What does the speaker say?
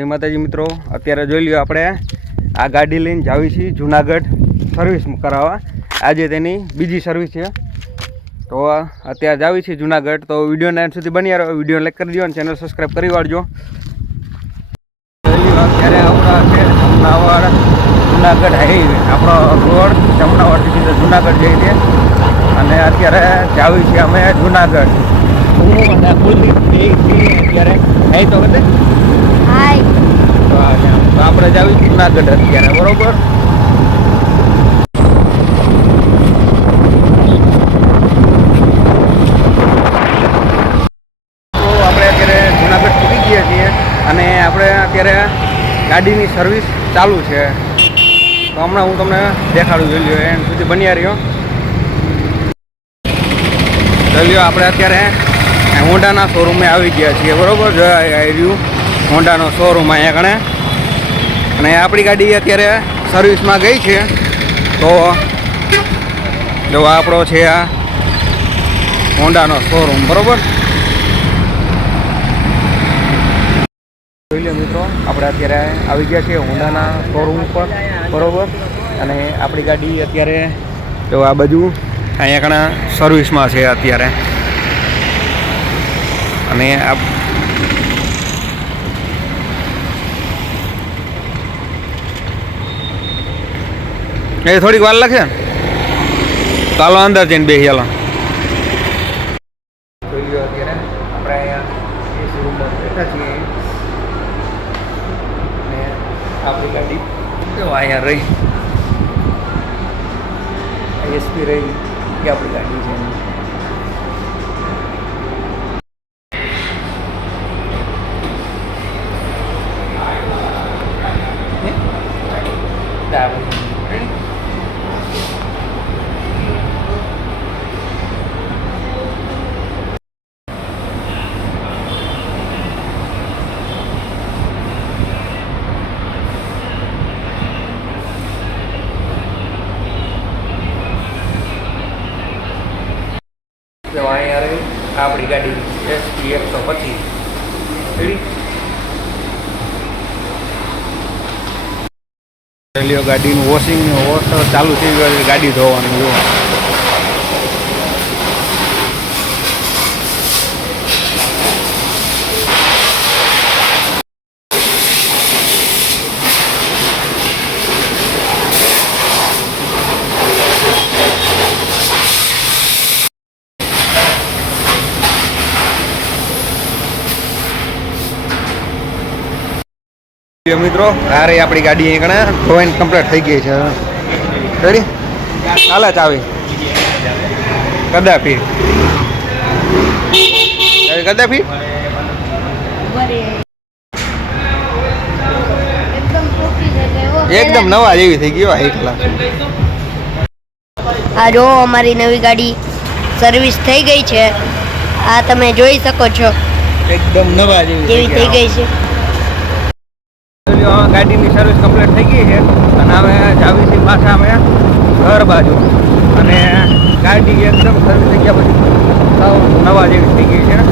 માતાજી મિત્રો, અત્યારે જોઈ લ્યો આપણે, આ ગાડી લઈને જાવી છીએ જુનાગઢ સર્વિસ કરાવવા. આજે તેની બીજી સર્વિસ છે. તો અત્યારે જાવી છીએ જુનાગઢ, તો વિડીયોના એન્ડ સુધી બની રહ્યો વીડિયો લાઈક કરી દો અને ચેનલ સબસ્ક્રાઈબ કરી વાળજો. અત્યારે આપણા છે જમનાવર, જુનાગઢ હાઈવે આપણો રોડ જમનાવરથી સીધો જુનાગઢ જઈ છે. અને અત્યારે જાવી છીએ અમે જુનાગઢ. અત્યારે હાઈ તો ત્યાં. તો આપણે જાવી જુનાગઢ અત્યારે, બરોબર? તો આપણે અત્યારે જુનાગઢ પૂકી ગયા છીએ અને આપણે અત્યારે ગાડીની સર્વિસ ચાલુ છે. તો હમણાં હું તમને દેખાડું, જોઈ લ્યો સુધી બન્યા રહ્યો. જોઈ આપણે અત્યારે હોન્ડાના શોરૂમે આવી ગયા છીએ, બરોબર? જોયા રહ્યું, હોન્ડાનો શોરૂમ અહીંયા કણે અને આપણી ગાડી અત્યારે સર્વિસમાં ગઈ છે. તો જો આપણો છે આ હોન્ડાનો શોરૂમ બરોબર? જોઈ લો મિત્રો, આપણે અત્યારે આવી ગયા છીએ હોન્ડાના શોરૂમ પર બરોબર? અને આપણી ગાડી અત્યારે જો આ બધું અહીંયા કણા સર્વિસમાં છે અત્યારે. અને આ એ થોડીક વાર લાગશે ને ચાલો અંદર જઈને બેસી ચાલો જોઈ લો અત્યારે આપણે ગાડી. રહી. એસપી રહી. એ આપણી ગાડી છે. જો અહીંયા રહી આપણી ગાડી એસપી એકસો પચીસ. લ્યો ગાડીનું વોશિંગ વોશ ચાલુ થઈ ગયો ગાડી ધોવાનું જો લ્યો મિત્રો આ રહી આપણી ગાડી અહીંયા કણે કમ્પ્લીટ થઈ ગઈ છે. રેડી હાલે ચાવી કદાપી. કદાપી? એકદમ નવા જેવી થઈ ગયો હાઈ ક્લાસ આ જો અમારી નવી ગાડી સર્વિસ થઈ ગઈ છે. આ તમે જોઈ શકો છો. એકદમ નવા જેવી થઈ ગઈ છે. ગાડીની સર્વિસ કમ્પ્લીટ થઈ ગઈ છે. અને અમે છે પાછા અમે ઘર બાજુ. અને ગાડી એકદમ સર્વિસ થઈ ગયા પછી સાવ નવા જેવી થઈ ગઈ છે.